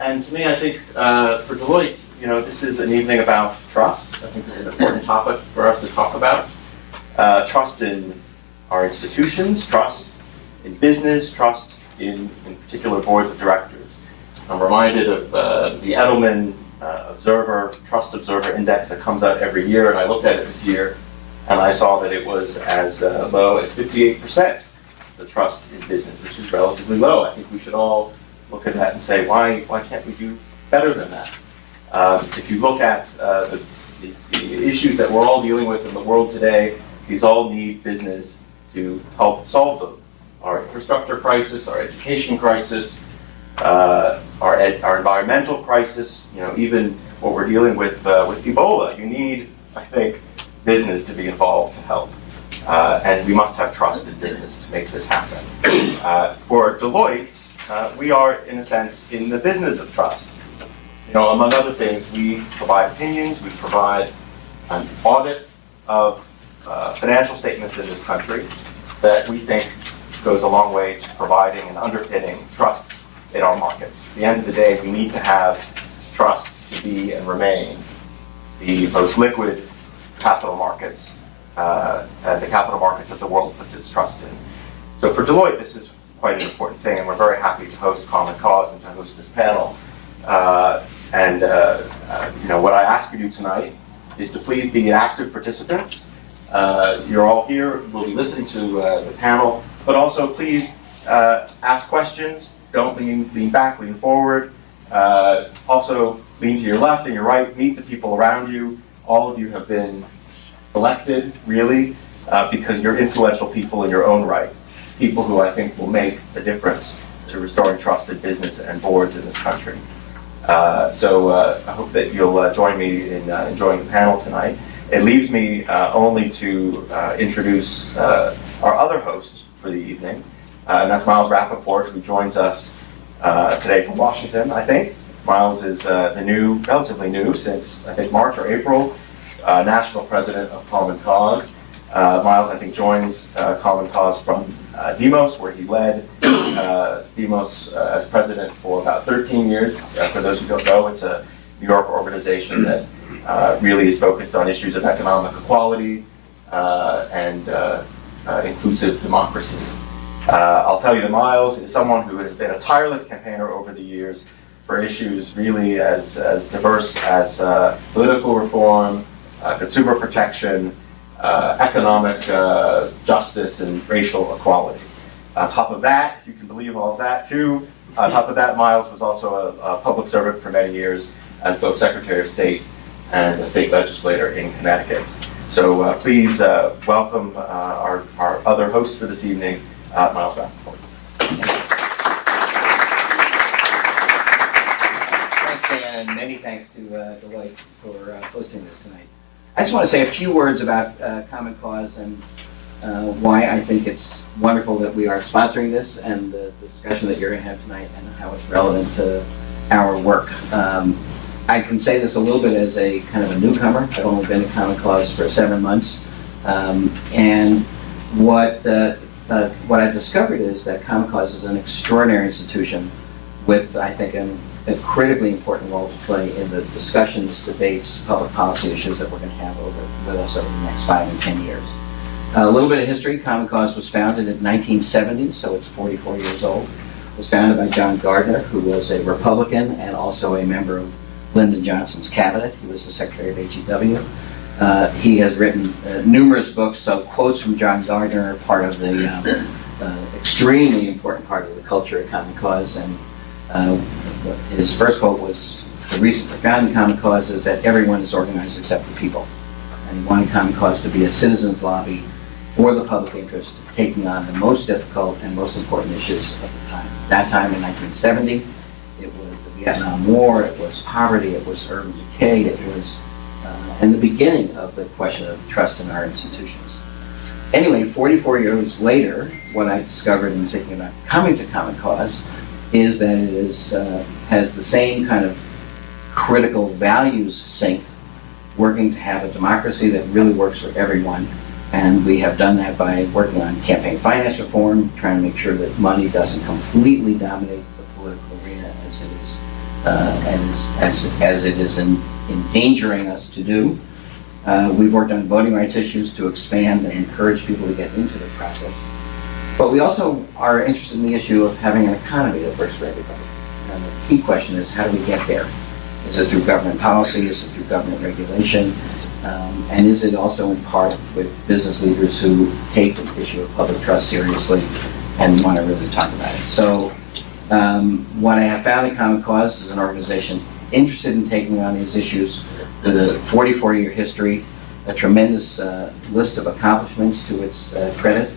And to me, I think for Deloitte, this is an evening about trust. I think it's an important topic for us to talk about. Trust in our institutions, trust in business, trust in particular boards of directors. I'm reminded of the Edelman Trust Observer Index that comes out every year, and I looked at it this year, and I saw that it was as low as 58%, the trust in business, which is relatively low. I think we should all look at that and say, why can't we do better than that? If you look at the issues that we're all dealing with in the world today, these all need business to help solve them. Our infrastructure crisis, our education crisis, our environmental crisis, even what we're dealing with Ebola. You need, I think, business to be involved to help. And we must have trust in business to make this happen. For Deloitte, we are, in a sense, in the business of trust. Among other things, we provide opinions, we provide an audit of financial statements in this country that we think goes a long way to providing and underpinning trust in our markets. At the end of the day, we need to have trust to be and remain the most liquid capital markets, and the capital markets that the world puts its trust in. So for Deloitte, this is quite an important thing, and we're very happy to host Common Cause and to host this panel. What I ask you to do tonight is to please be active participants. You're all here, we'll be listening to the panel, but also please ask questions. Don't lean back, lean forward. Also lean to your left and your right, meet the people around you. All of you have been selected, really, because you're influential people in your own right. People who I think will make a difference to restoring trust in business and boards in this country. So I hope that you'll join me in enjoying the panel tonight. It leaves me only to introduce our other host for the evening, and that's Miles Rappaport, who joins us today from Washington, I think. Miles is relatively new, since I think March or April, national president of Common Cause. Miles, I think, joins Common Cause from Demos, where he led Demos as president for about 13 years. For those who don't know, it's a New York organization that really is focused on issues of economic equality and inclusive democracy. I'll tell you that Miles is someone who has been a tireless campaigner over the years for issues really as diverse as political reform, consumer protection, economic justice, and racial equality. On top of that, if you can believe all of that too, on top of that, Miles was also a public servant for many years as both Secretary of State and a state legislator in Connecticut. So please welcome our other host for this evening, Miles Rappaport. Thanks, Dan, and many thanks to Deloitte for hosting this tonight. I just want to say a few words about Common Cause and why I think it's wonderful that we are sponsoring this, and the discussion that you're going to have tonight, and how it's relevant to our work. I can say this a little bit as a kind of a newcomer. I've only been at Common Cause for 7 months, and what I've discovered is that Common Cause is an extraordinary institution with, I think, a critically important role to play in the discussions, debates, public policy issues that we're going to have with us over the next 5 and 10 years. A little bit of history. Common Cause was founded in 1970, so it's 44 years old. It was founded by John Gardner, who was a Republican and also a member of Lyndon Johnson's cabinet. He was the Secretary of HEW. He has written numerous books, so quotes from John Gardner are part of the extremely important part of the culture at Common Cause. And his first quote was, the reason for founding Common Cause is that everyone is organized except the people. And he wanted Common Cause to be a citizens' lobby for the public interest, taking on the most difficult and most important issues of the time. That time in 1970, it was the Vietnam War, it was poverty, it was urban decay, it was and the beginning of the question of trust in our institutions. Anyway, 44 years later, what I discovered in thinking about coming to Common Cause is that it is, has the same kind of critical values sync, working to have a democracy that really works for everyone. And we have done that by working on campaign finance reform, trying to make sure that money doesn't completely dominate the political arena as it is as it is endangering us to do. We've worked on voting rights issues to expand and encourage people to get into the process. But we also are interested in the issue of having an economy that works for everybody. And the key question is, how do we get there? Is it through government policy? Is it through government regulation? And is it also in part with business leaders who take the issue of public trust seriously and want to really talk about it? So what I have found in Common Cause is an organization interested in taking on these issues with a 44-year history, a tremendous list of accomplishments to its credit,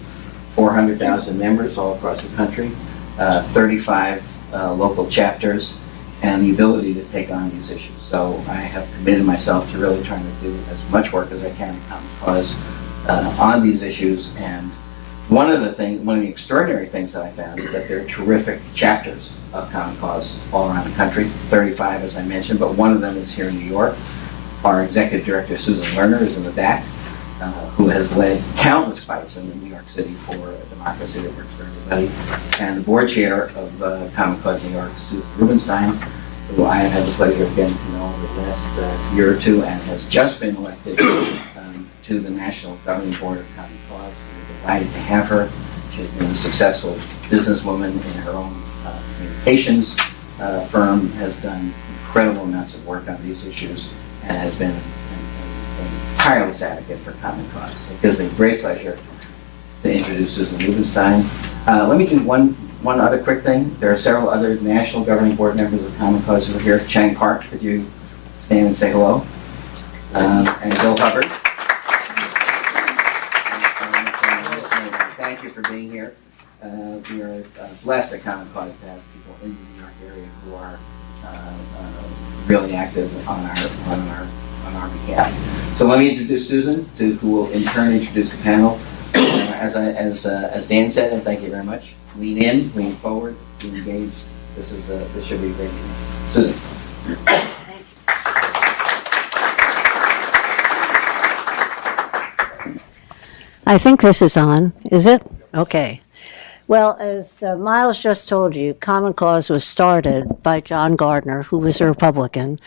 400,000 members all across the country, 35 local chapters, and the ability to take on these issues. So I have committed myself to really trying to do as much work as I can in Common Cause on these issues. And one of the extraordinary things that I found is that there are terrific chapters of Common Cause all around the country, 35 as I mentioned, but one of them is here in New York. Our executive director, Susan Lerner, is in the back, who has led countless fights in New York City for a democracy that works for everybody. And the board chair of Common Cause New York, Susan Rubenstein, who I have had the pleasure of getting to know over the last year or two and has just been elected to the National Governing Board of Common Cause. We're delighted to have her. She's been a successful businesswoman in her own communications firm, has done incredible amounts of work on these issues, and has been a tireless advocate for Common Cause. It gives me great pleasure to introduce Susan Rubenstein. Let me do one other quick thing. There are several other National Governing Board members of Common Cause who are here. Chang Park, could you stand and say hello? And Bill Hubbard. Thank you for being here. We are blessed at Common Cause to have people in the New York area who are really active on our behalf. So let me introduce Susan, who will in turn introduce the panel. As Dan said, and thank you very much. Lean in, lean forward, be engaged. This should be a great meeting. Susan. I think this is on, is it? Okay. Well, as Miles just told you, Common Cause was started by John Gardner, who was a Republican,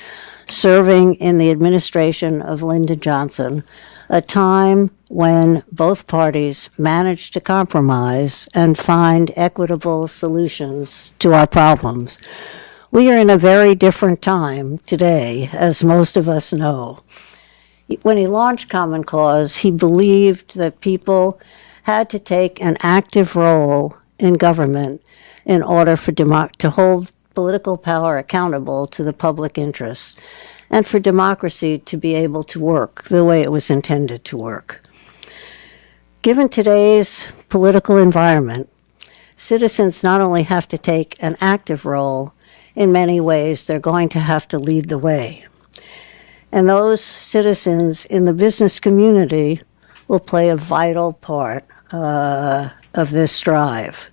serving in the administration of Lyndon Johnson, a time when both parties managed to compromise and find equitable solutions to our problems. We are in a very different time today, as most of us know. When he launched Common Cause, he believed that people had to take an active role in government in order for to hold political power accountable to the public interest, and for democracy to be able to work the way it was intended to work. Given today's political environment, citizens not only have to take an active role, in many ways they're going to have to lead the way. And those citizens in the business community will play a vital part of this drive.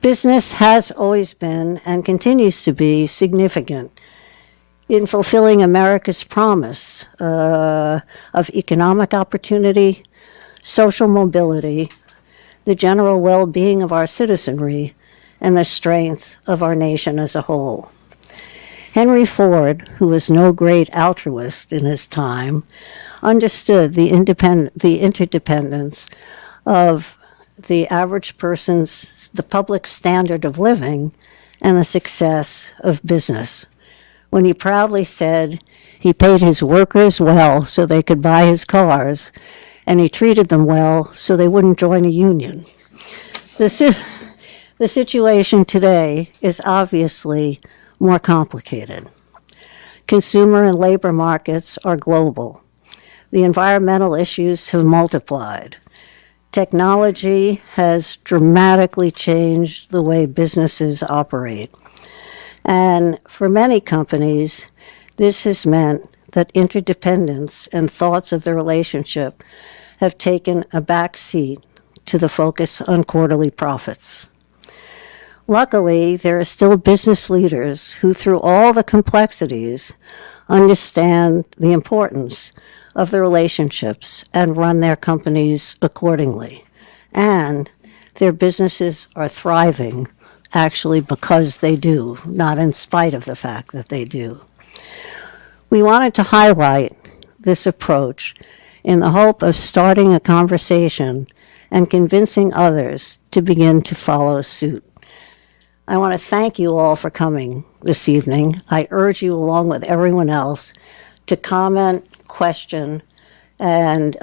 Business has always been and continues to be significant in fulfilling America's promise of economic opportunity, social mobility, the general well-being of our citizenry, and the strength of our nation as a whole. Henry Ford, who was no great altruist in his time, understood the interdependence of the average person's, the public standard of living, and the success of business, when he proudly said he paid his workers well so they could buy his cars, and he treated them well so they wouldn't join a union. The situation today is obviously more complicated. Consumer and labor markets are global. The environmental issues have multiplied. Technology has dramatically changed the way businesses operate. And for many companies, this has meant that interdependence and thoughts of the relationship have taken a back seat to the focus on quarterly profits. Luckily, there are still business leaders who, through all the complexities, understand the importance of the relationships and run their companies accordingly. And their businesses are thriving actually because they do, not in spite of the fact that they do. We wanted to highlight this approach in the hope of starting a conversation and convincing others to begin to follow suit. I want to thank you all for coming this evening. I urge you, along with everyone else, to comment, question, and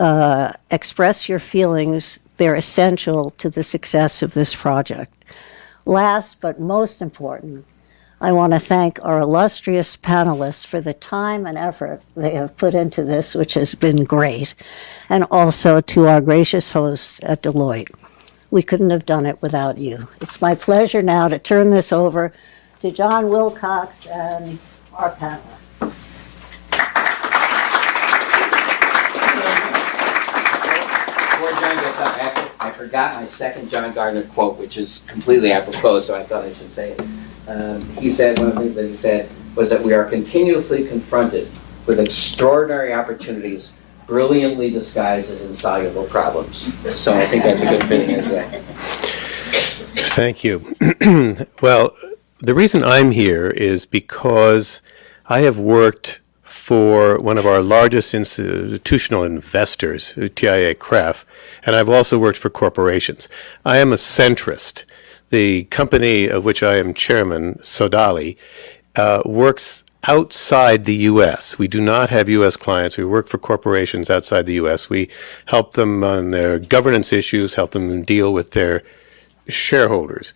express your feelings. They're essential to the success of this project. Last but most important, I want to thank our illustrious panelists for the time and effort they have put into this, which has been great, and also to our gracious hosts at Deloitte. We couldn't have done it without you. It's my pleasure now to turn this over to John Wilcox and our panelists. Before John gets up, I forgot my second John Gardner quote, which is completely apropos, so I thought I should say it. He said, one of the things that he said was that we are continuously confronted with extraordinary opportunities brilliantly disguised as insoluble problems. So I think that's a good fitting as well. Thank you. Well, the reason I'm here is because I have worked for one of our largest institutional investors, TIAA-CREF, and I've also worked for corporations. I am a centrist. The company of which I am chairman, Sodali, works outside the U.S. We do not have U.S. clients. We work for corporations outside the U.S. We help them on their governance issues, help them deal with their shareholders.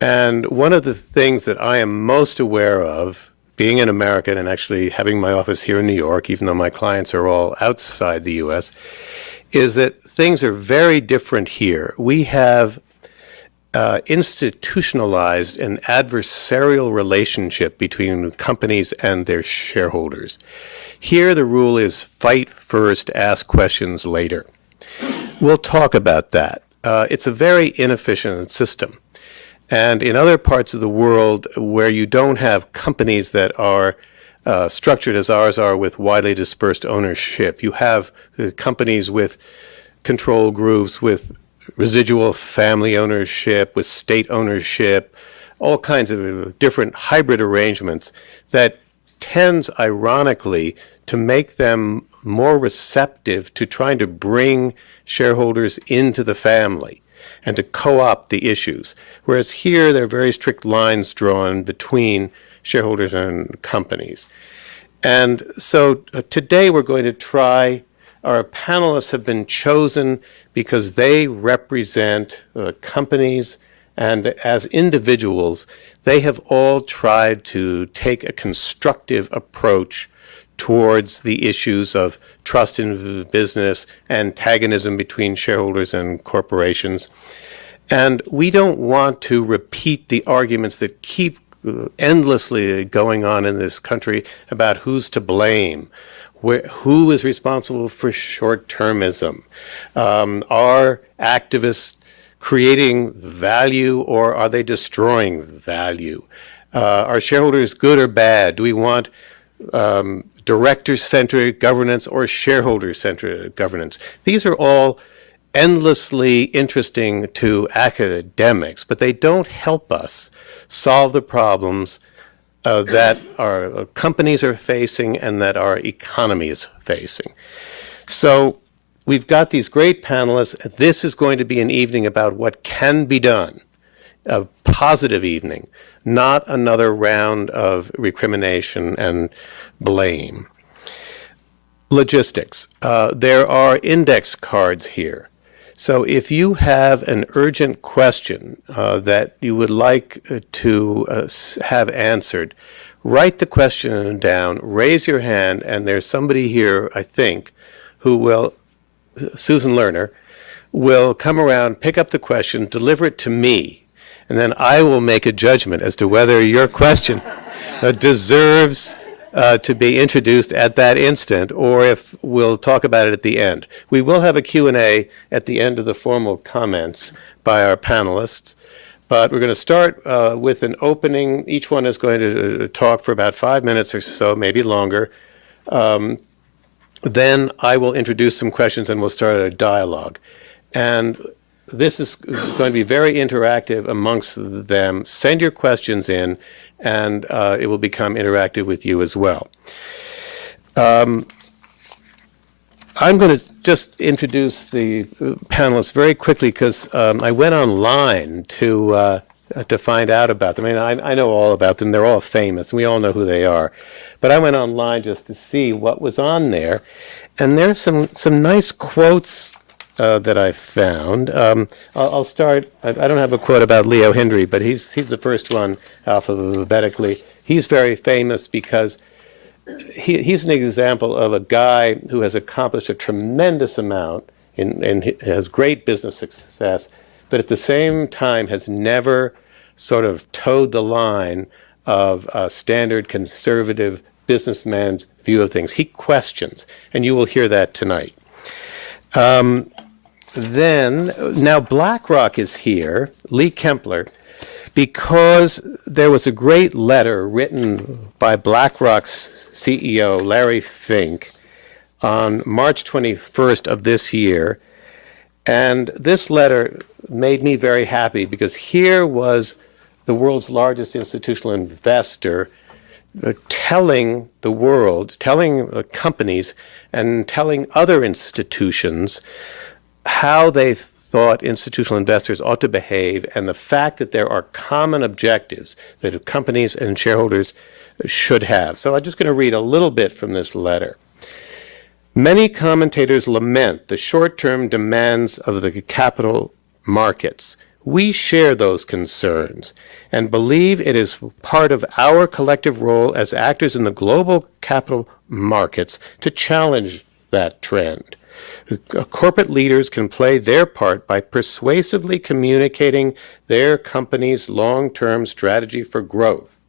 And one of the things that I am most aware of, being an American and actually having my office here in New York, even though my clients are all outside the U.S., is that things are very different here. We have institutionalized an adversarial relationship between companies and their shareholders. Here, the rule is fight first, ask questions later. We'll talk about that. It's a very inefficient system. And in other parts of the world where you don't have companies that are structured as ours are with widely dispersed ownership, you have companies with control groups, with residual family ownership, with state ownership, all kinds of different hybrid arrangements that tends, ironically, to make them more receptive to trying to bring shareholders into the family and to co-opt the issues. Whereas here, there are very strict lines drawn between shareholders and companies. And so today we're going to try, our panelists have been chosen because they represent companies, and as individuals, they have all tried to take a constructive approach towards the issues of trust in business, antagonism between shareholders and corporations. And we don't want to repeat the arguments that keep endlessly going on in this country about who's to blame. Who is responsible for short-termism? Are activists creating value or are they destroying value? Are shareholders good or bad? Do we want director-centric governance or shareholder-centric governance? These are all endlessly interesting to academics, but they don't help us solve the problems that our companies are facing and that our economy is facing. So we've got these great panelists. This is going to be an evening about what can be done, a positive evening, not another round of recrimination and blame. Logistics. There are index cards here. So if you have an urgent question that you would like to have answered, write the question down, raise your hand, and there's somebody here, I think, who will, Susan Lerner, will come around, pick up the question, deliver it to me, and then I will make a judgment as to whether your question deserves to be introduced at that instant, or if we'll talk about it at the end. We will have a Q&A at the end of the formal comments by our panelists, but we're going to start with an opening. Each one is going to talk for about 5 minutes or so, maybe longer. Then I will introduce some questions and we'll start a dialogue. And this is going to be very interactive amongst them. Send your questions in, and it will become interactive with you as well. I'm going to just introduce the panelists very quickly because I went online to find out about them. I mean, I know all about them. They're all famous, and we all know who they are. But I went online just to see what was on there, and there's some nice quotes that I found. I'll start. I don't have a quote about Leo Hendry, but he's the first one alphabetically. He's very famous because he's an example of a guy who has accomplished a tremendous amount and has great business success, but at the same time has never sort of towed the line of a standard conservative businessman's view of things. He questions, and you will hear that tonight. Now BlackRock is here, Lee Kempler, because there was a great letter written by BlackRock's CEO, Larry Fink, on March 21st of this year. And this letter made me very happy because here was the world's largest institutional investor telling the world, telling companies, and telling other institutions how they thought institutional investors ought to behave, and the fact that there are common objectives that companies and shareholders should have. So I'm just going to read a little bit from this letter. Many commentators lament the short-term demands of the capital markets. We share those concerns and believe it is part of our collective role as actors in the global capital markets to challenge that trend. Corporate leaders can play their part by persuasively communicating their company's long-term strategy for growth.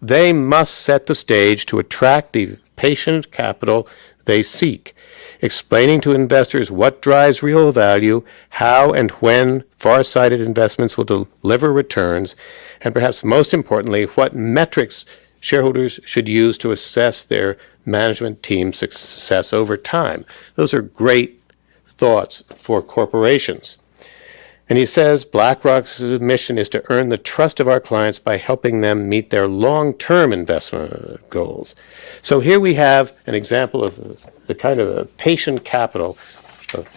They must set the stage to attract the patient capital they seek, explaining to investors what drives real value, how and when far-sighted investments will deliver returns, and perhaps most importantly, what metrics shareholders should use to assess their management team's success over time. Those are great thoughts for corporations. And he says BlackRock's mission is to earn the trust of our clients by helping them meet their long-term investment goals. So here we have an example of the kind of patient capital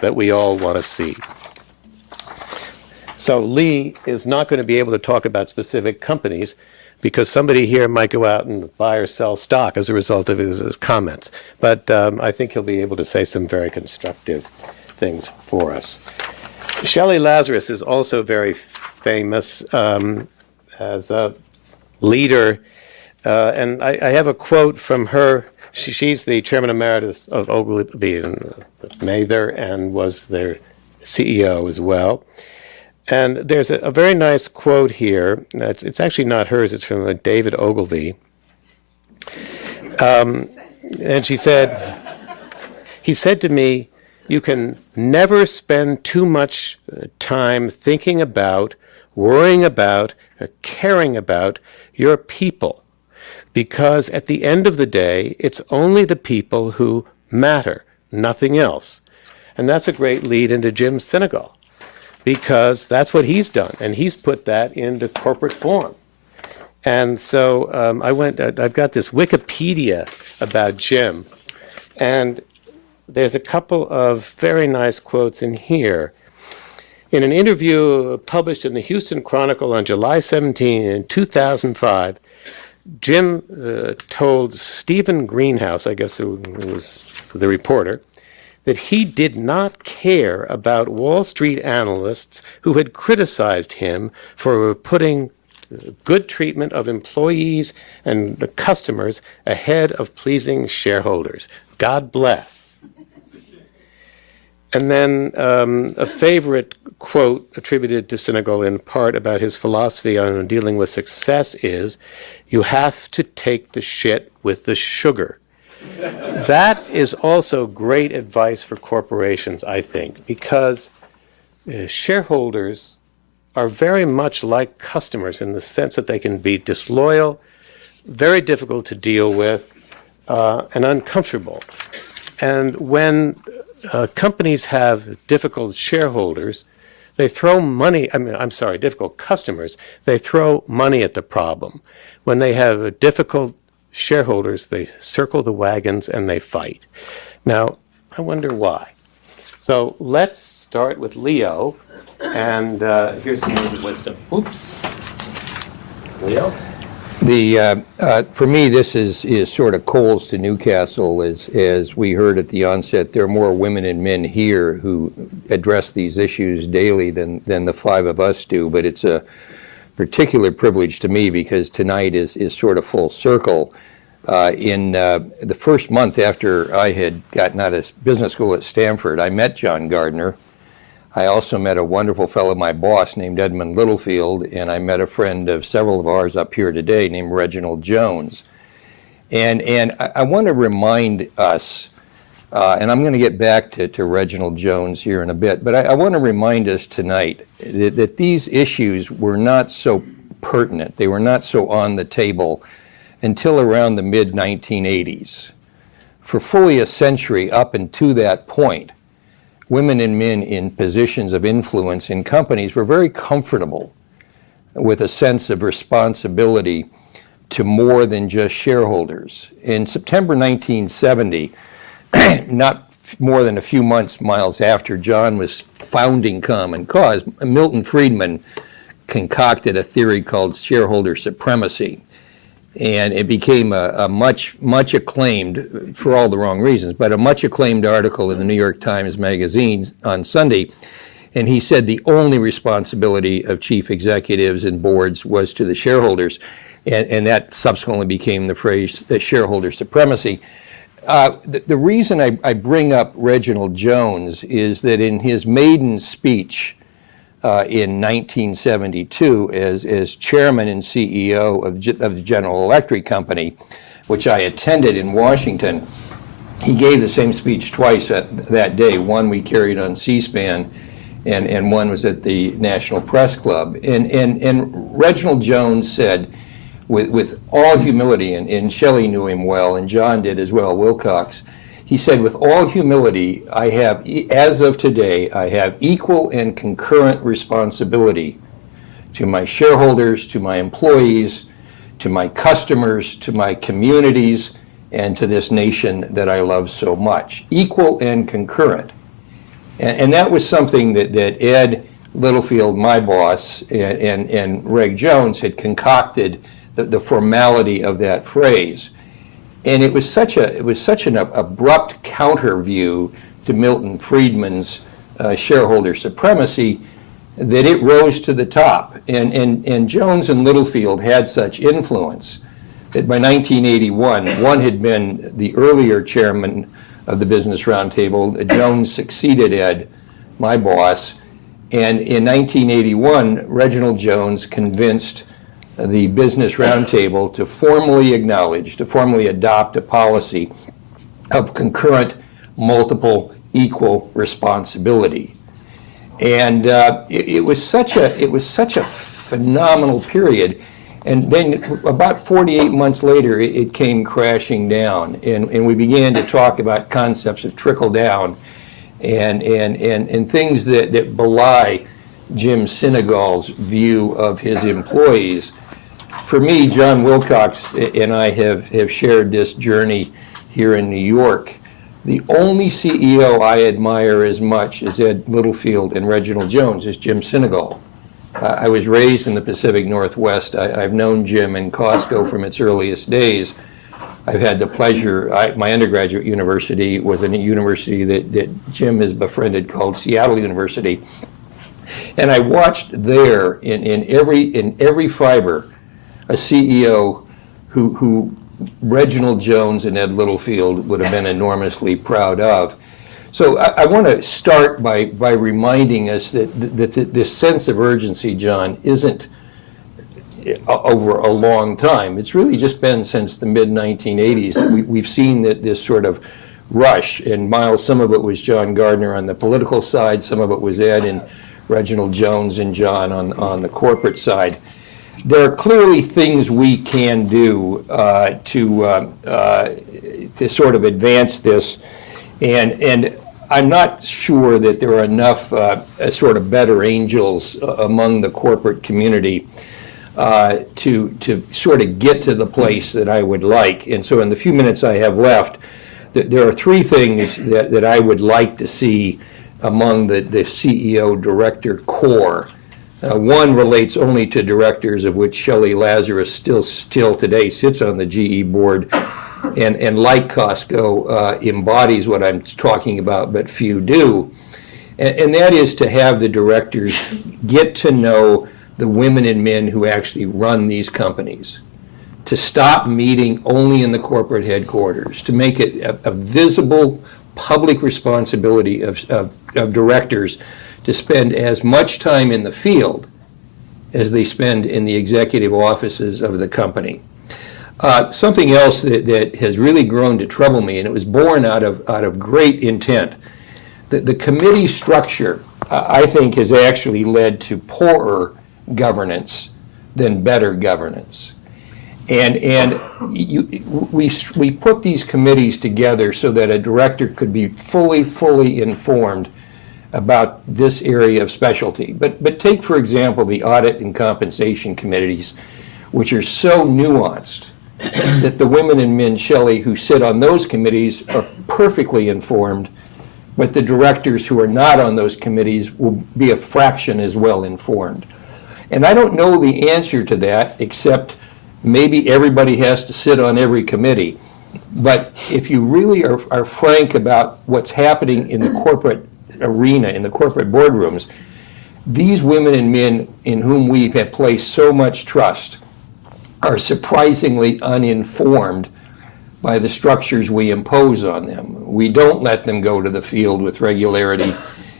that we all want to see. So Lee is not going to be able to talk about specific companies because somebody here might go out and buy or sell stock as a result of his comments. But I think he'll be able to say some very constructive things for us. Shelley Lazarus is also very famous as a leader. And I have a quote from her. She's the chairman emeritus of Ogilvy and Mather and was their CEO as well. And there's a very nice quote here. It's actually not hers. It's from David Ogilvy. And she said, he said to me, "You can never spend too much time thinking about, worrying about, caring about your people, because at the end of the day, it's only the people who matter, nothing else." And that's a great lead into Jim Sinegal, because that's what he's done, and he's put that into corporate form. And so I've got this Wikipedia about Jim, and there's a couple of very nice quotes in here. In an interview published in the Houston Chronicle on July 17, 2005, Jim told Stephen Greenhouse, I guess it was the reporter, that he did not care about Wall Street analysts who had criticized him for putting good treatment of employees and customers ahead of pleasing shareholders. God bless. And then a favorite quote attributed to Sinegal in part about his philosophy on dealing with success is, "You have to take the shit with the sugar." That is also great advice for corporations, I think, because shareholders are very much like customers in the sense that they can be disloyal, very difficult to deal with, and uncomfortable. And when companies have difficult shareholders, They throw money, difficult customers, they throw money at the problem. When they have difficult shareholders, they circle the wagons and they fight. Now, I wonder why. So let's start with Leo, and here's some words of wisdom. Oops. Leo? For me, this is sort of coals to Newcastle. As we heard at the onset, there are more women and men here who address these issues daily than the five of us do. But it's a particular privilege to me because tonight is sort of full circle. In the first month after I had gotten out of business school at Stanford, I met John Gardner. I also met a wonderful fellow, my boss, named Edmund Littlefield, and I met a friend of several of ours up here today named Reginald Jones. And I want to remind us, and I'm going to get back to Reginald Jones here in a bit, but I want to remind us tonight that these issues were not so pertinent, they were not so on the table until around the mid-1980s. For fully a century up until that point, women and men in positions of influence in companies were very comfortable with a sense of responsibility to more than just shareholders. In September 1970, not more than a few months, Miles, after John was founding Common Cause, Milton Friedman concocted a theory called shareholder supremacy. And it became a much acclaimed, for all the wrong reasons, but a much acclaimed article in the New York Times Magazine on Sunday. And he said the only responsibility of chief executives and boards was to the shareholders. And that subsequently became the phrase shareholder supremacy. The reason I bring up Reginald Jones is that in his maiden speech in 1972 as chairman and CEO of the General Electric Company, which I attended in Washington. He gave the same speech twice that day. One we carried on C-SPAN, and one was at the National Press Club. And Reginald Jones said, with all humility, and Shelley knew him well, and John did as well, Wilcox, he said, with all humility, I have, as of today, I have equal and concurrent responsibility to my shareholders, to my employees, to my customers, to my communities, and to this nation that I love so much. Equal and concurrent. And that was something that Ed Littlefield, my boss, and Reg Jones had concocted the formality of that phrase. And it was such an abrupt counter view to Milton Friedman's shareholder supremacy that it rose to the top. And Jones and Littlefield had such influence that by 1981, one had been the earlier chairman of the Business Roundtable. Jones succeeded Ed, my boss. And in 1981, Reginald Jones convinced the Business Roundtable to formally acknowledge, to formally adopt a policy of concurrent, multiple, equal responsibility. And it was such a phenomenal period. And then about 48 months later, it came crashing down, and we began to talk about concepts of trickle down and things that belie Jim Sinegal's view of his employees. For me, John Wilcox and I have shared this journey here in New York. The only CEO I admire as much as Ed Littlefield and Reginald Jones is Jim Sinegal. I was raised in the Pacific Northwest. I've known Jim and Costco from its earliest days. I've had the pleasure, my undergraduate university was a university that Jim has befriended called Seattle University. And I watched there in every fiber a CEO who Reginald Jones and Ed Littlefield would have been enormously proud of. So I want to start by reminding us that this sense of urgency, John, isn't over a long time. It's really just been since the mid-1980s that we've seen this sort of rush. And Miles, some of it was John Gardner on the political side, some of it was Ed and Reginald Jones and John on the corporate side. There are clearly things we can do to sort of advance this. And I'm not sure that there are enough sort of better angels among the corporate community to sort of get to the place that I would like. And so in the few minutes I have left, there are three things that I would like to see among the CEO director core. One relates only to directors, of which Shelley Lazarus still today sits on the GE board, and like Costco, embodies what I'm talking about, but few do. And that is to have the directors get to know the women and men who actually run these companies, to stop meeting only in the corporate headquarters, to make it a visible public responsibility of directors to spend as much time in the field as they spend in the executive offices of the company. Something else that has really grown to trouble me, and it was born out of great intent, the committee structure, I think, has actually led to poorer governance than better governance. And we put these committees together so that a director could be fully informed about this area of specialty. But take, for example, the audit and compensation committees, which are so nuanced that the women and men, Shelley, who sit on those committees are perfectly informed, but the directors who are not on those committees will be a fraction as well informed. And I don't know the answer to that, except maybe everybody has to sit on every committee. But if you really are frank about what's happening in the corporate arena, in the corporate boardrooms, these women and men in whom we have placed so much trust are surprisingly uninformed by the structures we impose on them. We don't let them go to the field with regularity,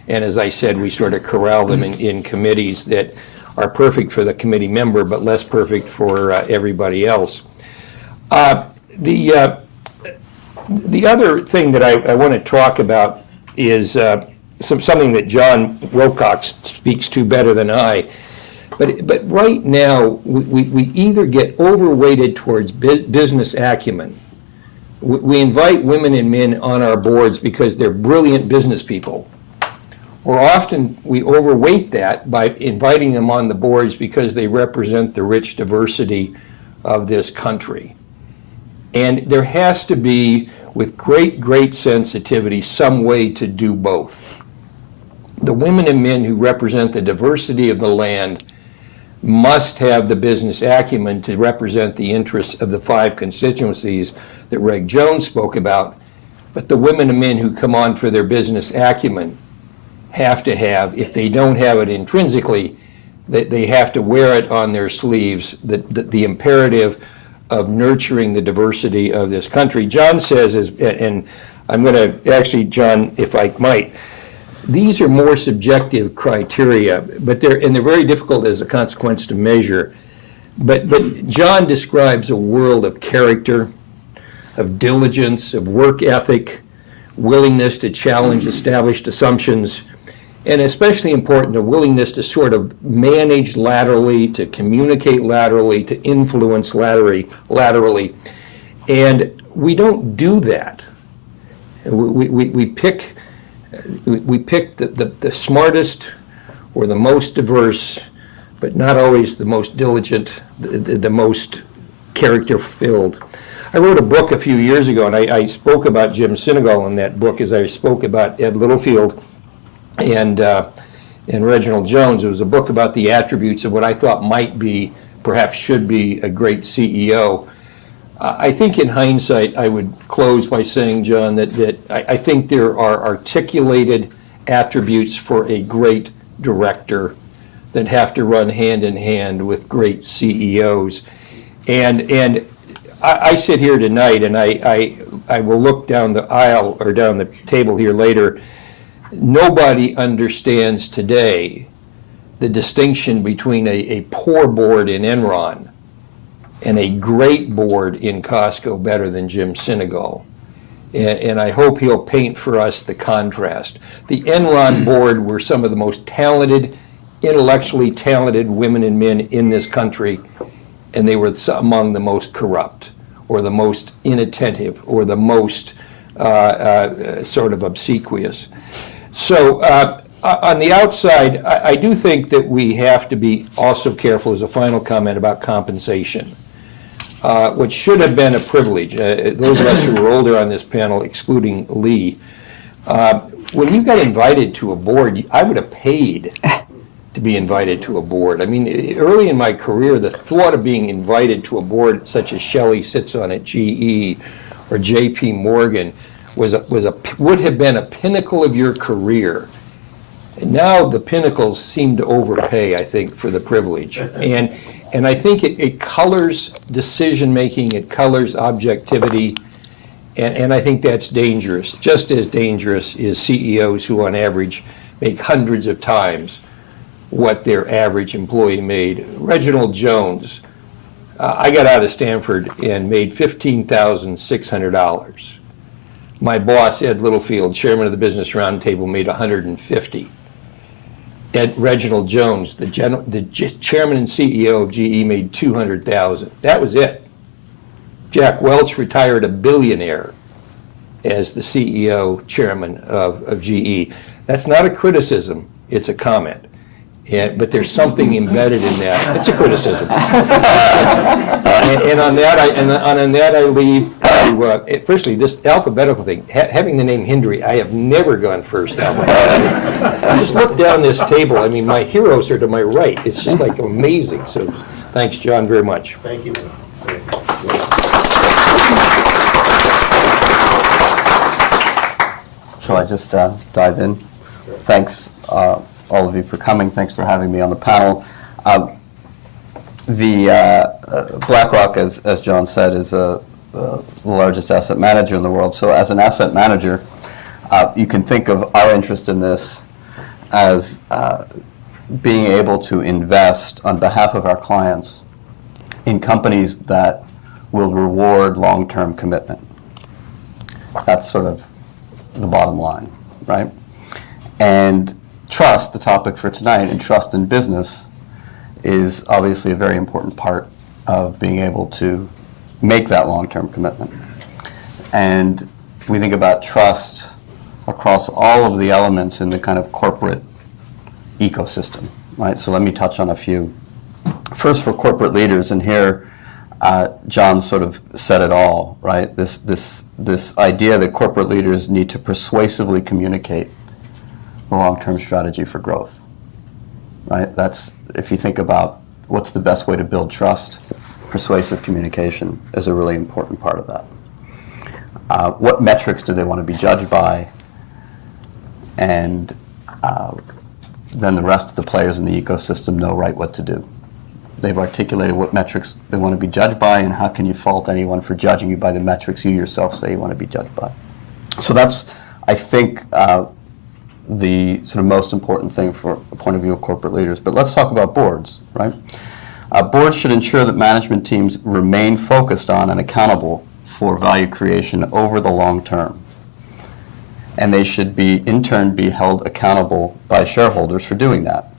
and as I said, we sort of corral them in committees that are perfect for the committee member, but less perfect for everybody else. The other thing that I want to talk about is something that John Wilcox speaks to better than I. But right now, we either get overweighted towards business acumen. We invite women and men on our boards because they're brilliant business people. Or often we overweight that by inviting them on the boards because they represent the rich diversity of this country. And there has to be, with great sensitivity, some way to do both. The women and men who represent the diversity of the land must have the business acumen to represent the interests of the 5 constituencies that Reg Jones spoke about. But the women and men who come on for their business acumen have to have, if they don't have it intrinsically, they have to wear it on their sleeves, the imperative of nurturing the diversity of this country. John says, and I'm going to, actually, John, if I might, these are more subjective criteria, but they're very difficult as a consequence to measure. But John describes a world of character, of diligence, of work ethic, willingness to challenge established assumptions, and especially important, a willingness to sort of manage laterally, to communicate laterally, to influence laterally. And we don't do that. We pick the smartest or the most diverse, but not always the most diligent, the most character-filled. I wrote a book a few years ago, and I spoke about Jim Sinegal in that book as I spoke about Ed Littlefield and Reginald Jones. It was a book about the attributes of what I thought might be, perhaps should be, a great CEO. I think in hindsight, I would close by saying, John, that I think there are articulated attributes for a great director that have to run hand in hand with great CEOs. And I sit here tonight, and I will look down the aisle or down the table here later. Nobody understands today the distinction between a poor board in Enron and a great board in Costco better than Jim Sinegal. And I hope he'll paint for us the contrast. The Enron board were some of the most talented, intellectually talented women and men in this country, and they were among the most corrupt, or the most inattentive, or the most sort of obsequious. So on the outside, I do think that we have to be also careful, as a final comment, about compensation, which should have been a privilege. Those of us who were older on this panel, excluding Lee, when you got invited to a board, I would have paid to be invited to a board. I mean, early in my career, the thought of being invited to a board such as Shelley sits on at GE or J.P. Morgan would have been a pinnacle of your career. And now the pinnacles seem to overpay, I think, for the privilege. And I think it colors decision-making, it colors objectivity, and I think that's dangerous. Just as dangerous is CEOs who, on average, make hundreds of times what their average employee made. Reginald Jones, I got out of Stanford and made $15,600. My boss, Ed Littlefield, chairman of the Business Roundtable, made $150,000. Reginald Jones, the chairman and CEO of GE, made $200,000. That was it. Jack Welch retired a billionaire as the CEO, chairman of GE. That's not a criticism, it's a comment. But there's something embedded in that. It's a criticism. And on that I leave to, firstly, this alphabetical thing, having the name Hindry, I have never gone first alphabetically. Just look down this table. I mean, my heroes are to my right. It's just like amazing. So thanks, John, very much. Thank you. Shall I just dive in? Thanks, all of you, for coming. Thanks for having me on the panel. BlackRock, as John said, is the largest asset manager in the world. So as an asset manager, you can think of our interest in this as being able to invest on behalf of our clients in companies that will reward long-term commitment. That's sort of the bottom line, right? And trust, the topic for tonight, and trust in business is obviously a very important part of being able to make that long-term commitment. And we think about trust across all of the elements in the kind of corporate ecosystem, right? So let me touch on a few. First, for corporate leaders, and here John sort of said it all, right? This idea that corporate leaders need to persuasively communicate the long-term strategy for growth, right? That's, if you think about what's the best way to build trust, persuasive communication is a really important part of that. What metrics do they want to be judged by? And then the rest of the players in the ecosystem know right what to do. They've articulated what metrics they want to be judged by, and how can you fault anyone for judging you by the metrics you yourself say you want to be judged by. So that's, I think, the sort of most important thing for a point of view of corporate leaders. But let's talk about boards, right? Boards should ensure that management teams remain focused on and accountable for value creation over the long term. And they should be, in turn, be held accountable by shareholders for doing that.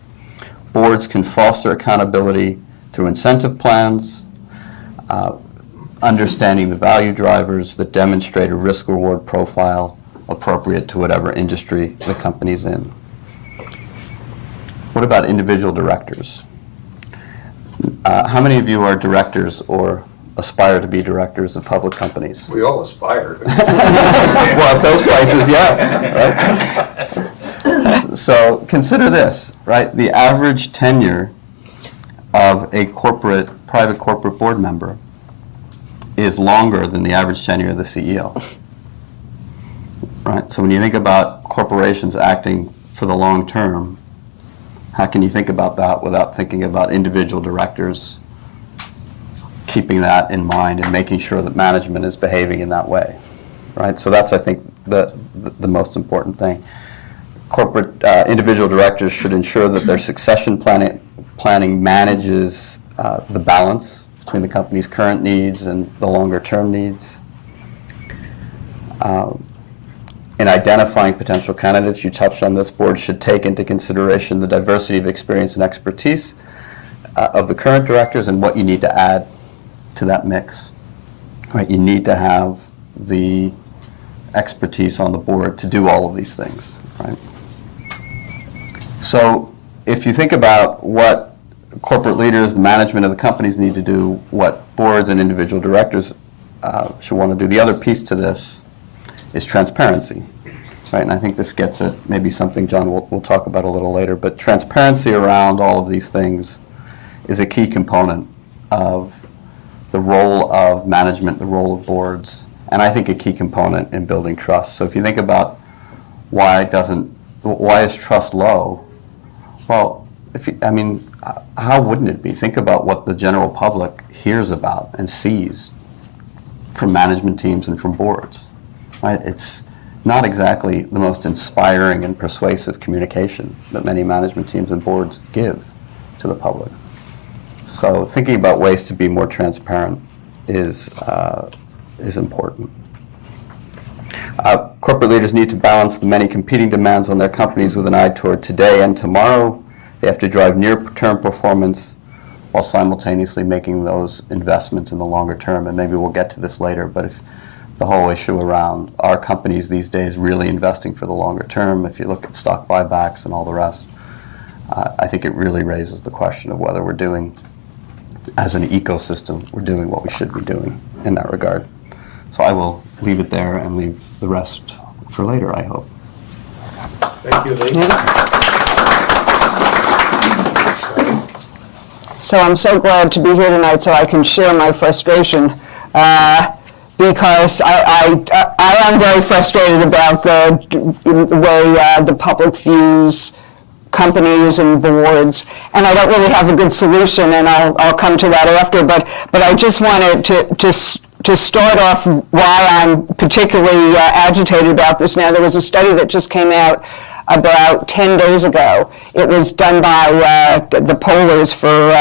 Boards can foster accountability through incentive plans, understanding the value drivers that demonstrate a risk-reward profile appropriate to whatever industry the company's in. What about individual directors? How many of you are directors or aspire to be directors of public companies? We all aspire. Well, at those prices, yeah. Right? So consider this, right? The average tenure of a private corporate board member is longer than the average tenure of the CEO. Right? So when you think about corporations acting for the long term, how can you think about that without thinking about individual directors keeping that in mind and making sure that management is behaving in that way, right? So that's, I think, the most important thing. Corporate individual directors should ensure that their succession planning manages the balance between the company's current needs and the longer-term needs. In identifying potential candidates, you touched on this, board should take into consideration the diversity of experience and expertise of the current directors and what you need to add to that mix. Right? You need to have the expertise on the board to do all of these things, right? So if you think about what corporate leaders, the management of the companies need to do, what boards and individual directors should want to do, the other piece to this is transparency, right? And I think this gets at maybe something, John, we'll talk about a little later, but transparency around all of these things is a key component of the role of management, the role of boards, and I think a key component in building trust. So if you think about why is trust low? Well, how wouldn't it be? Think about what the general public hears about and sees from management teams and from boards, right? It's not exactly the most inspiring and persuasive communication that many management teams and boards give to the public. So thinking about ways to be more transparent is important. Corporate leaders need to balance the many competing demands on their companies with an eye toward today and tomorrow. They have to drive near-term performance while simultaneously making those investments in the longer term. And maybe we'll get to this later, but if the whole issue around are companies these days really investing for the longer term, if you look at stock buybacks and all the rest, I think it really raises the question of whether we're doing, as an ecosystem, we're doing what we should be doing in that regard. So I will leave it there and leave the rest for later, I hope. Thank you, Lee. So I'm so glad to be here tonight so I can share my frustration because I am very frustrated about the way the public views companies and boards, and I don't really have a good solution, and I'll come to that after, but I just wanted to start off why I'm particularly agitated about this now. There was a study that just came out about 10 days ago. It was done by the pollers for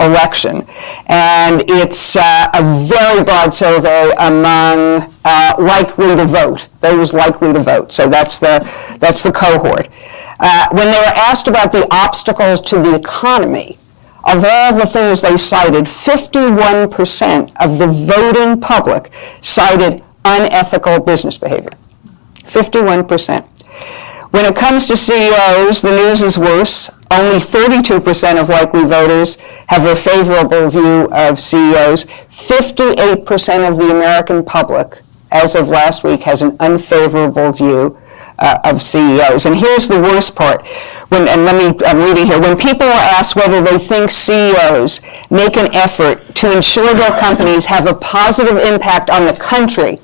election, and it's a very broad survey among likely to vote, those likely to vote. So that's the cohort. When they were asked about the obstacles to the economy, of all the things they cited, 51% of the voting public cited unethical business behavior. 51%. When it comes to CEOs, the news is worse. Only 32% of likely voters have a favorable view of CEOs. 58% of the American public, as of last week, has an unfavorable view of CEOs. And here's the worst part. I'm reading here. When people are asked whether they think CEOs make an effort to ensure their companies have a positive impact on the country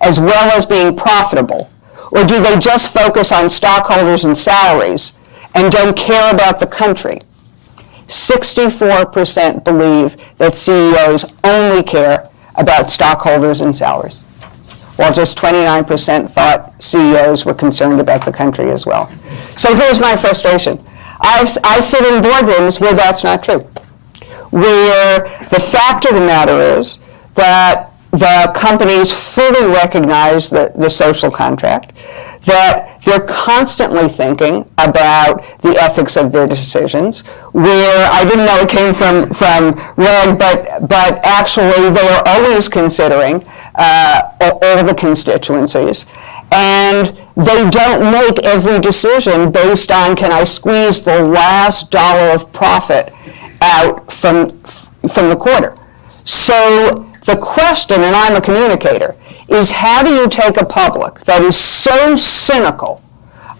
as well as being profitable, or do they just focus on stockholders and salaries and don't care about the country? 64% believe that CEOs only care about stockholders and salaries, while just 29% thought CEOs were concerned about the country as well. So here's my frustration. I sit in boardrooms where that's not true, where the fact of the matter is that the companies fully recognize the social contract, that they're constantly thinking about the ethics of their decisions, where I didn't know it came from Reg, but actually they are always considering all the constituencies, and they don't make every decision based on, can I squeeze the last dollar of profit out from the quarter. So the question, and I'm a communicator, is how do you take a public that is so cynical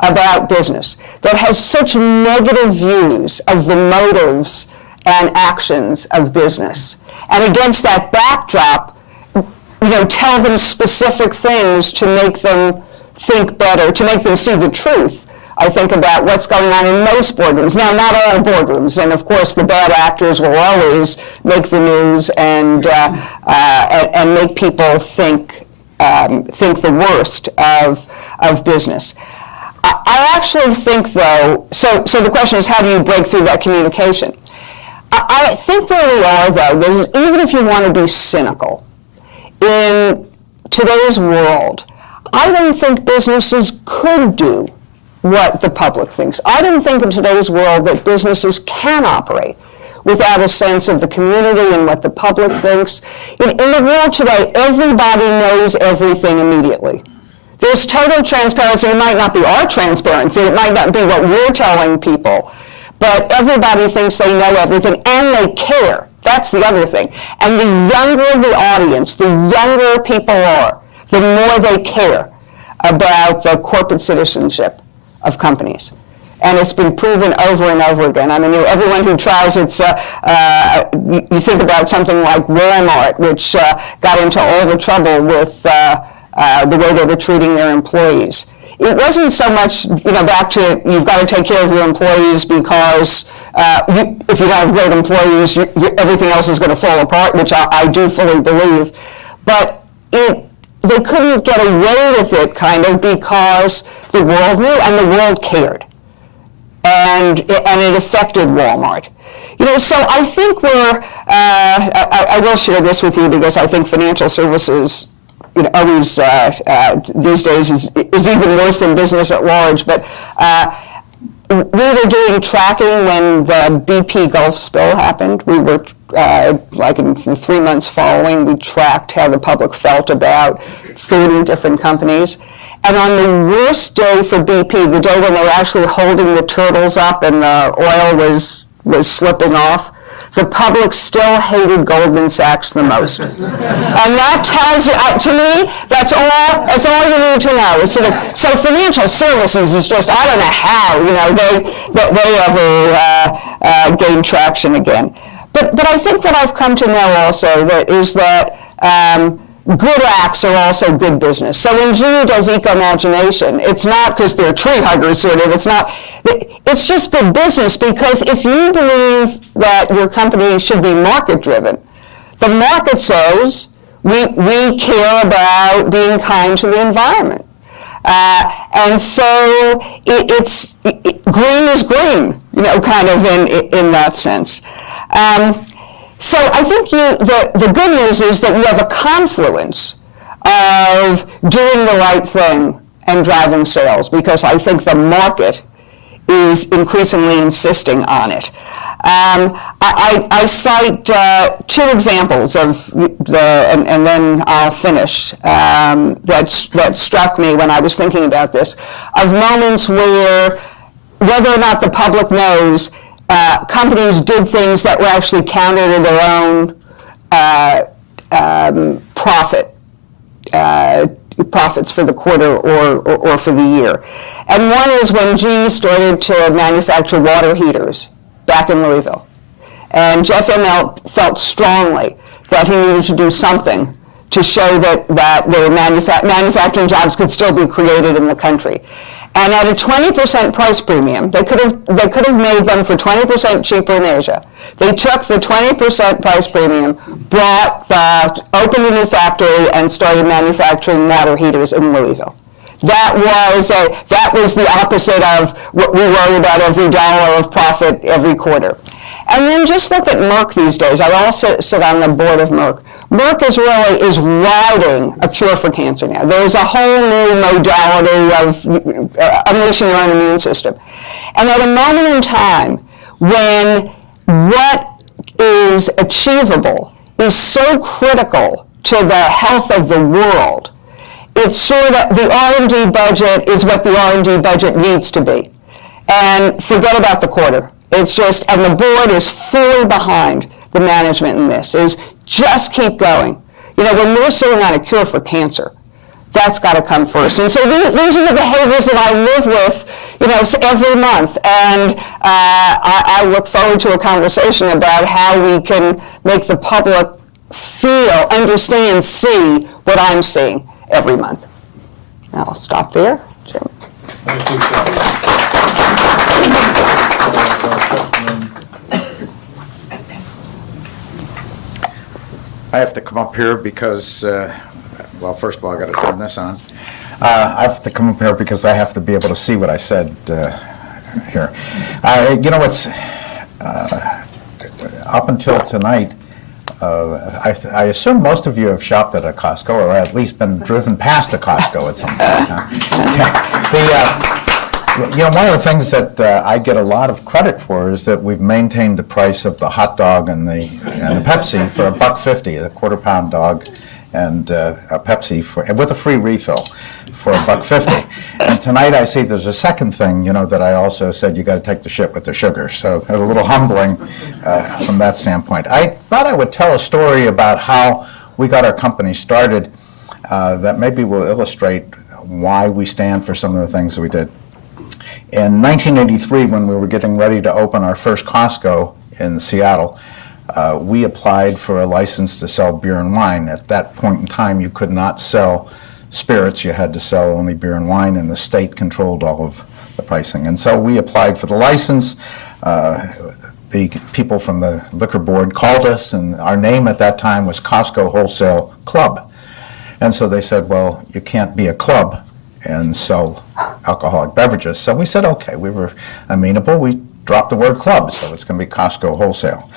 about business, that has such negative views of the motives and actions of business, and against that backdrop, tell them specific things to make them think better, to make them see the truth, I think, about what's going on in most boardrooms. Now, not all boardrooms, and of course the bad actors will always make the news and make people think the worst of business. I actually think, though, so the question is, how do you break through that communication? I think where we are, though, that even if you want to be cynical, in today's world, I don't think businesses could do what the public thinks. I don't think in today's world that businesses can operate without a sense of the community and what the public thinks. In the world today, everybody knows everything immediately. There's total transparency. It might not be our transparency. It might not be what we're telling people. But everybody thinks they know everything, and they care. That's the other thing. And the younger the audience, the younger people are, the more they care about the corporate citizenship of companies. And it's been proven over and over again. I mean, everyone who tries it, you think about something like Walmart, which got into all the trouble with the way they were treating their employees. It wasn't so much, back to you've got to take care of your employees because if you don't have great employees, everything else is going to fall apart, which I do fully believe. But they couldn't get away with it, kind of, because the world knew and the world cared. And it affected Walmart. So I think I will share this with you because I think financial services always these days is even worse than business at large. But we were doing tracking when the BP Gulf spill happened. We were, like in the 3 months following, we tracked how the public felt about 30 different companies. And on the worst day for BP, the day when they were actually holding the turtles up and the oil was slipping off, the public still hated Goldman Sachs the most. And that tells you, to me, that's all you need to know. It's so financial services is just, I don't know how, they ever gain traction again. But I think what I've come to know also is that good acts are also good business. So when GE does Eco-Imagination, it's not because they're tree huggers, sort of. It's just good business, because if you believe that your company should be market-driven, the market says we care about being kind to the environment. And so it's green is green, kind of in that sense. So I think the good news is that we have a confluence of doing the right thing and driving sales, because I think the market is increasingly insisting on it. I cite two examples of and then I'll finish, that struck me when I was thinking about this, of moments where, whether or not the public knows, companies did things that were actually counter to their own profits for the quarter or for the year. And one is when GE started to manufacture water heaters back in Louisville. And Jeff Immelt felt strongly that he needed to do something to show that their manufacturing jobs could still be created in the country. And at a 20% price premium, they could have made them for 20% cheaper in Asia. They took the 20% price premium, opened a new factory, and started manufacturing water heaters in Louisville. That was the opposite of what we worry about, every dollar of profit every quarter. And then just look at Merck these days. I also sit on the board of Merck. Merck is riding a cure for cancer now. There's a whole new modality of unleashing your own immune system. And at a moment in time when what is achievable is so critical to the health of the world, it's sort of, the R&D budget is what the R&D budget needs to be. And forget about the quarter. It's just, and the board is fully behind the management in this, is just keep going. When we're sitting on a cure for cancer, that's got to come first. And so these are the behaviors that I live with, every month. And I look forward to a conversation about how we can make the public feel, understand, see what I'm seeing every month. Now I'll stop there, Jim. I have to come up here because, well, first of all, I got to turn this on. I have to come up here because I have to be able to see what I said here. What's up until tonight, I assume most of you have shopped at a Costco, or at least been driven past a Costco at some point. One of the things that I get a lot of credit for is that we've maintained the price of the hot dog and the Pepsi for $1.50, a quarter-pound dog and a Pepsi with a free refill for $1.50. And tonight I see there's a second thing, that I also said you got to take the shit with the sugar. So it's a little humbling from that standpoint. I thought I would tell a story about how we got our company started that maybe will illustrate why we stand for some of the things that we did. In 1983, when we were getting ready to open our first Costco in Seattle, we applied for a license to sell beer and wine. At that point in time, you could not sell spirits. You had to sell only beer and wine, and the state controlled all of the pricing. And so we applied for the license. The people from the liquor board called us, and our name at that time was Costco Wholesale Club. And so they said, well, you can't be a club and sell alcoholic beverages. So we said, okay, we were amenable. We dropped the word club, so it's going to be Costco Wholesale.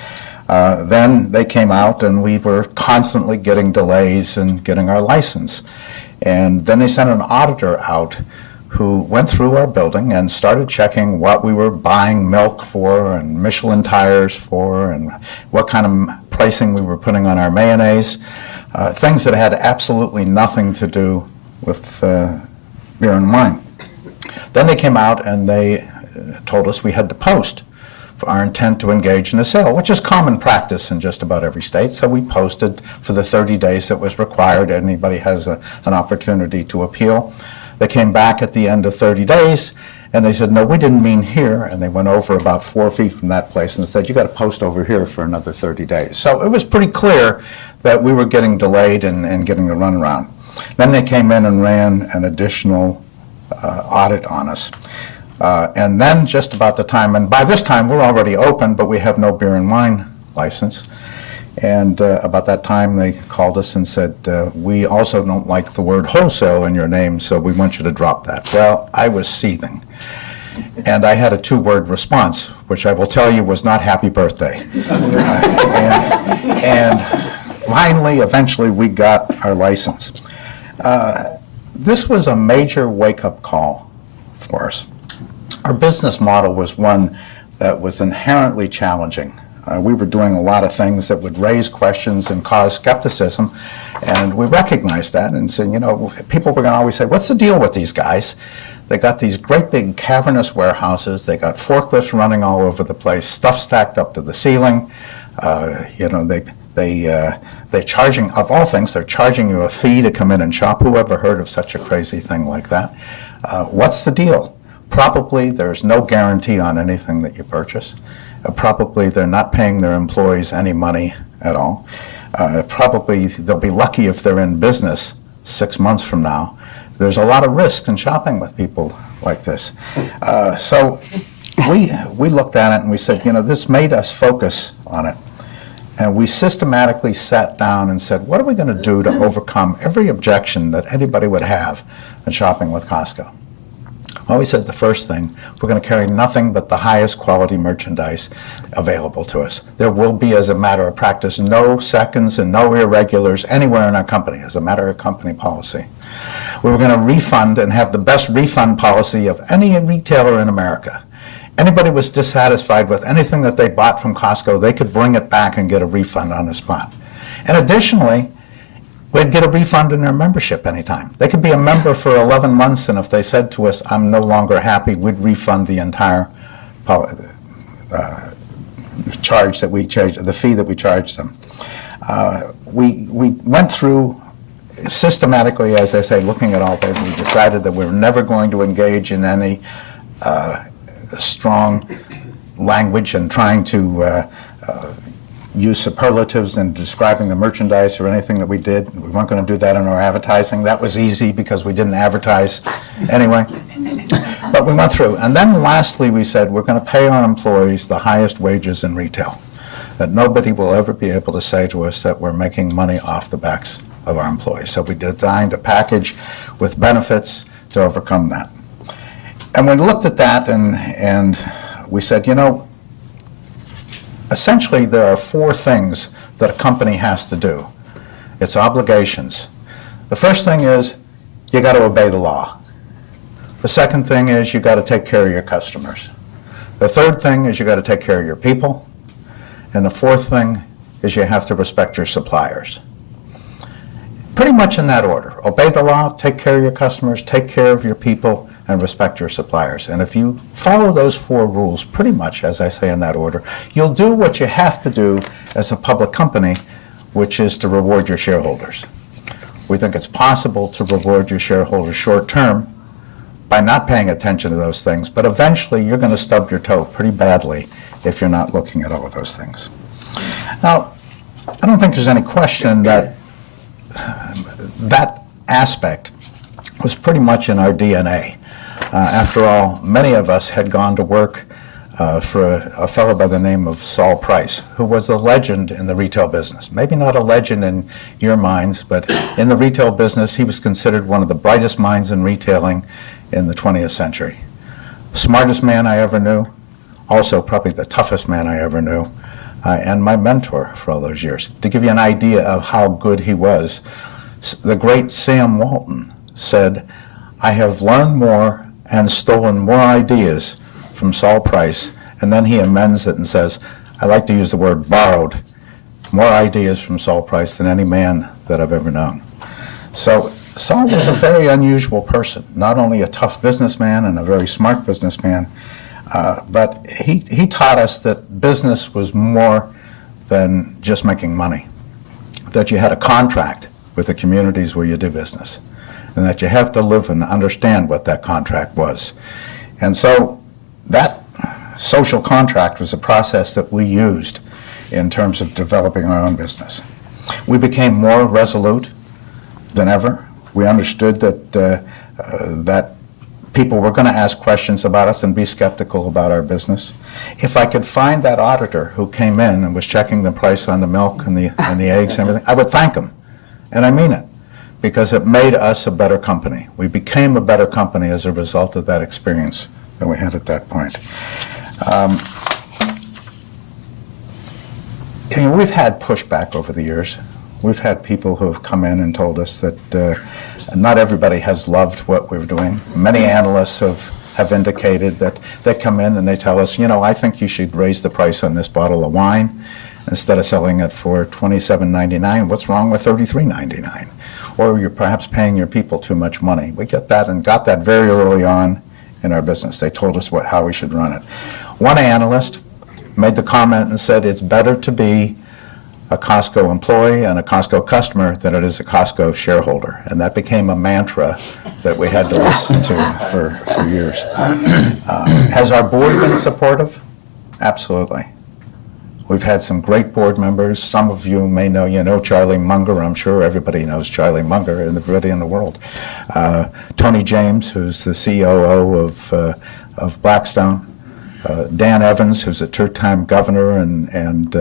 Then they came out, and we were constantly getting delays in getting our license. And then they sent an auditor out who went through our building and started checking what we were buying milk for and Michelin tires for and what kind of pricing we were putting on our mayonnaise, things that had absolutely nothing to do with beer and wine. Then they came out and they told us we had to post for our intent to engage in a sale, which is common practice in just about every state. So we posted for the 30 days that was required. Anybody has an opportunity to appeal. They came back at the end of 30 days and they said, no, we didn't mean here. And they went over about 4 feet from that place and said, you got to post over here for another 30 days. So it was pretty clear that we were getting delayed and getting the runaround. Then they came in and ran an additional audit on us. And then just about the time, and by this time we're already open, but we have no beer and wine license. And about that time they called us and said, we also don't like the word wholesale in your name, so we want you to drop that. Well, I was seething. And I had a 2-word response, which I will tell you was not happy birthday. And finally, eventually, we got our license. This was a major wake-up call for us. Our business model was one that was inherently challenging. We were doing a lot of things that would raise questions and cause skepticism, and we recognized that and said, people were going to always say, what's the deal with these guys? They got these great big cavernous warehouses, they got forklifts running all over the place, stuff stacked up to the ceiling, they're charging, of all things, they're charging you a fee to come in and shop. Who ever heard of such a crazy thing like that? What's the deal? Probably there's no guarantee on anything that you purchase. Probably they're not paying their employees any money at all. Probably they'll be lucky if they're in business 6 months from now. There's a lot of risk in shopping with people like this. So we looked at it and we said, this made us focus on it. And we systematically sat down and said, what are we going to do to overcome every objection that anybody would have in shopping with Costco? Well, we said the first thing, we're going to carry nothing but the highest quality merchandise available to us. There will be, as a matter of practice, no seconds and no irregulars anywhere in our company, as a matter of company policy. We were going to refund and have the best refund policy of any retailer in America. Anybody was dissatisfied with anything that they bought from Costco, they could bring it back and get a refund on the spot. And additionally, we'd get a refund in their membership anytime. They could be a member for 11 months, and if they said to us, I'm no longer happy, we'd refund the entire charge that we charged, the fee that we charged them. We went through systematically, as I say, looking at all that. We decided that we were never going to engage in any strong language and trying to use superlatives in describing the merchandise or anything that we did. We weren't going to do that in our advertising. That was easy because we didn't advertise anyway. But we went through. And then lastly, we said we're going to pay our employees the highest wages in retail, that nobody will ever be able to say to us that we're making money off the backs of our employees. So we designed a package with benefits to overcome that. And we looked at that and we said, essentially there are 4 things that a company has to do. It's obligations. The first thing is you got to obey the law. The second thing is you got to take care of your customers. The third thing is you got to take care of your people. And the fourth thing is you have to respect your suppliers. Pretty much in that order. Obey the law, take care of your customers, take care of your people, and respect your suppliers. And if you follow those four rules, pretty much, as I say, in that order, you'll do what you have to do as a public company, which is to reward your shareholders. We think it's possible to reward your shareholders short term by not paying attention to those things, but eventually you're going to stub your toe pretty badly if you're not looking at all of those things. Now, I don't think there's any question that that aspect was pretty much in our DNA. After all, many of us had gone to work for a fellow by the name of Saul Price, who was a legend in the retail business. Maybe not a legend in your minds, but in the retail business, he was considered one of the brightest minds in retailing in the 20th century. Smartest man I ever knew, also probably the toughest man I ever knew, and my mentor for all those years. To give you an idea of how good he was, the great Sam Walton said, "I have learned more and stolen more ideas from Saul Price," and then he amends it and says, I like to use the word borrowed, more ideas from Saul Price than any man that I've ever known. So Saul was a very unusual person, not only a tough businessman and a very smart businessman, but he taught us that business was more than just making money, that you had a contract with the communities where you do business, and that you have to live and understand what that contract was. And so that social contract was a process that we used in terms of developing our own business. We became more resolute than ever. We understood that people were going to ask questions about us and be skeptical about our business. If I could find that auditor who came in and was checking the price on the milk and the eggs and everything, I would thank him. And I mean it, because it made us a better company. We became a better company as a result of that experience that we had at that point. We've had pushback over the years. We've had people who have come in and told us that not everybody has loved what we're doing. Many analysts have indicated that they come in and they tell us, I think you should raise the price on this bottle of wine. Instead of selling it for $27.99, what's wrong with $33.99? Or you're perhaps paying your people too much money. We get that and got that very early on in our business. They told us how we should run it. One analyst made the comment and said it's better to be a Costco employee and a Costco customer than it is a Costco shareholder. And that became a mantra that we had to listen to for years. Has our board been supportive? Absolutely. We've had some great board members. Some of you may know, Charlie Munger. I'm sure everybody knows Charlie Munger and everybody in the world. Tony James, who's the COO of Blackstone. Dan Evans, who's a two-time governor and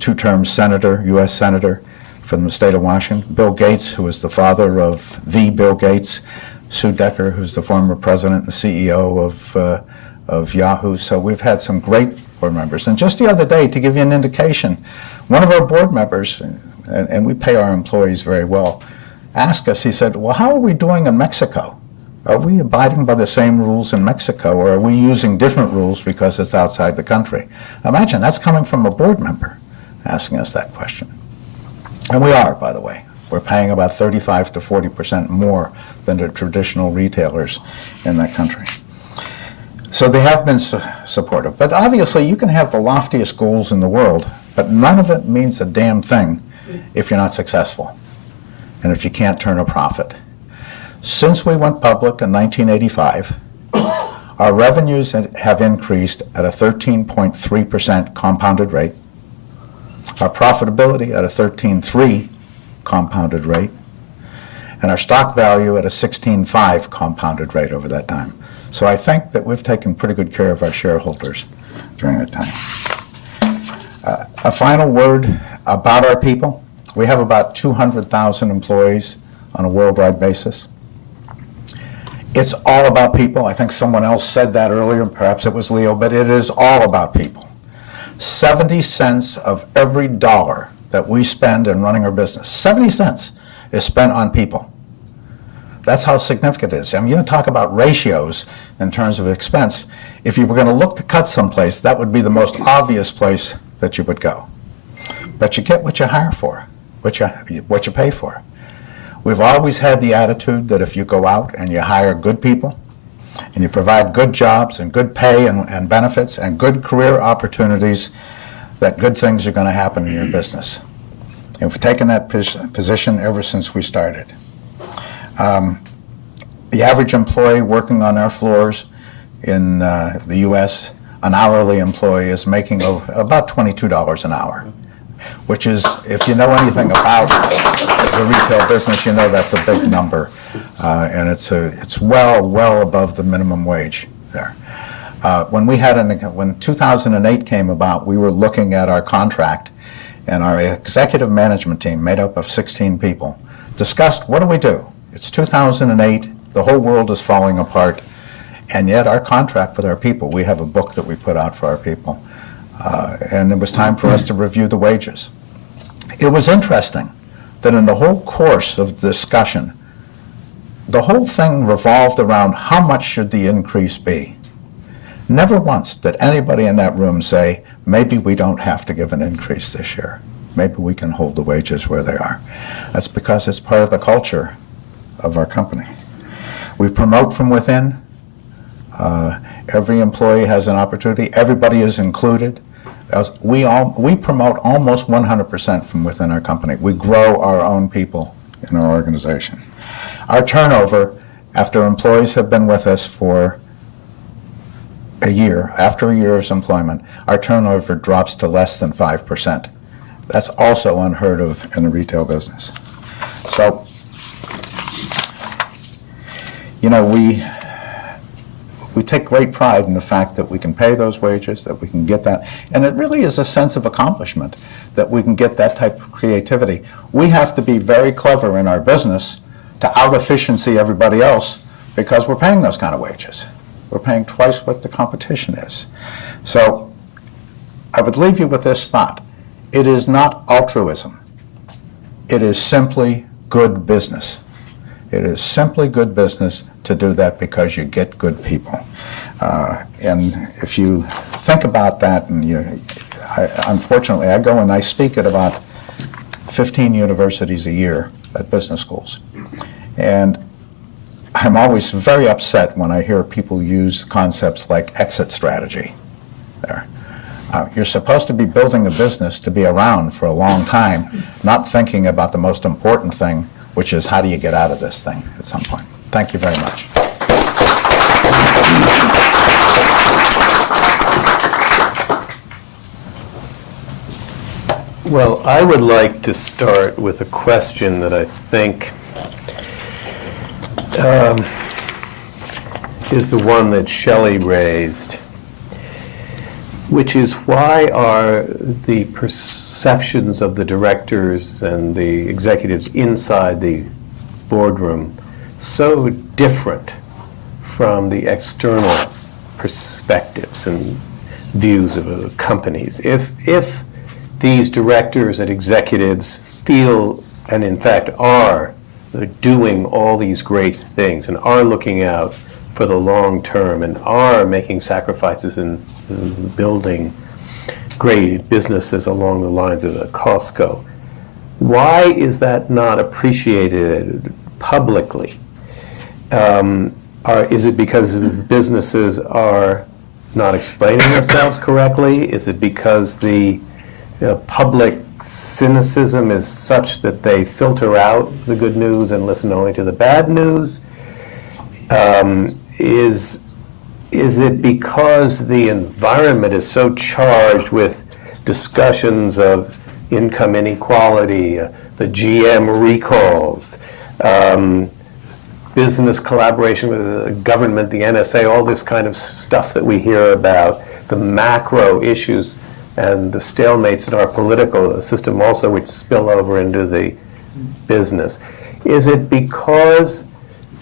two-term senator, U.S. senator from the state of Washington. Bill Gates, who is the father of the Bill Gates. Sue Decker, who's the former president and CEO of Yahoo. So we've had some great board members. And just the other day, to give you an indication, one of our board members, and we pay our employees very well, asked us, he said, well, how are we doing in Mexico? Are we abiding by the same rules in Mexico, or are we using different rules because it's outside the country? Imagine, that's coming from a board member asking us that question. And we are, by the way. We're paying about 35 to 40% more than the traditional retailers in that country. So they have been supportive. But obviously, you can have the loftiest goals in the world, but none of it means a damn thing if you're not successful and if you can't turn a profit. Since we went public in 1985, our revenues have increased at a 13.3% compounded rate, our profitability at a 13.3% compounded rate, and our stock value at a 16.5% compounded rate over that time. So I think that we've taken pretty good care of our shareholders during that time. A final word about our people. We have about 200,000 employees on a worldwide basis. It's all about people. I think someone else said that earlier, perhaps it was Leo, but it is all about people. 70 cents of every dollar that we spend in running our business, 70 cents is spent on people. That's how significant it is. I mean, you talk about ratios in terms of expense. If you were going to look to cut someplace, that would be the most obvious place that you would go. But you get what you hire for, what you pay for. We've always had the attitude that if you go out and you hire good people, and you provide good jobs and good pay and benefits and good career opportunities, that good things are going to happen in your business. And we've taken that position ever since we started. The average employee working on our floors in the U.S., an hourly employee is making about $22 an hour, which is, if you know anything about the retail business, you know that's a big number, and it's well above the minimum wage there. When 2008 came about, we were looking at our contract, and our executive management team, made up of 16 people, discussed, what do we do? It's 2008, the whole world is falling apart, and yet our contract with our people, we have a book that we put out for our people, and it was time for us to review the wages. It was interesting that in the whole course of the discussion, the whole thing revolved around how much should the increase be. Never once did anybody in that room say, maybe we don't have to give an increase this year. Maybe we can hold the wages where they are. That's because it's part of the culture of our company. We promote from within. Every employee has an opportunity. Everybody is included. We promote almost 100% from within our company. We grow our own people in our organization. Our turnover, after employees have been with us for a year, after a year's employment, our turnover drops to less than 5%. That's also unheard of in the retail business. So, you know, we take great pride in the fact that we can pay those wages, that we can get that, and it really is a sense of accomplishment that we can get that type of creativity. We have to be very clever in our business to out-efficiency everybody else because we're paying those kind of wages. We're paying twice what the competition is. So I would leave you with this thought. It is not altruism. It is simply good business. It is simply good business to do that because you get good people. And if you think about that, and unfortunately, I go and I speak at about 15 universities a year at business schools. And I'm always very upset when I hear people use concepts like exit strategy there. You're supposed to be building a business to be around for a long time, not thinking about the most important thing, which is how do you get out of this thing at some point. Thank you very much. Well, I would like to start with a question that I think is the one that Shelley raised, which is why are the perceptions of the directors and the executives inside the boardroom so different from the external perspectives and views of companies? If these directors and executives feel, and in fact are, doing all these great things and are looking out for the long term and are making sacrifices in building great businesses along the lines of a Costco, why is that not appreciated publicly? Is it because businesses are not explaining themselves correctly? Is it because the public cynicism is such that they filter out the good news and listen only to the bad news? Is it because the environment is so charged with discussions of income inequality, the GM recalls, business collaboration with the government, the NSA, all this kind of stuff that we hear about, the macro issues and the stalemates in our political system also, which spill over into the business? Is it because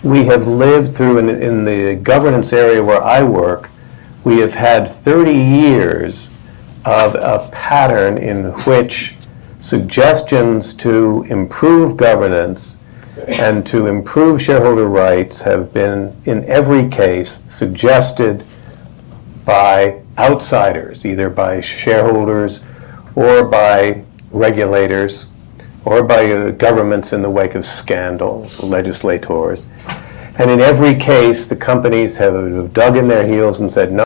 we have lived through, in the governance area where I work, we have had 30 years of a pattern in which suggestions to improve governance and to improve shareholder rights have been, in every case, suggested by outsiders, either by shareholders or by regulators or by governments in the wake of scandal, legislators. And in every case, the companies have dug in their heels and said, no,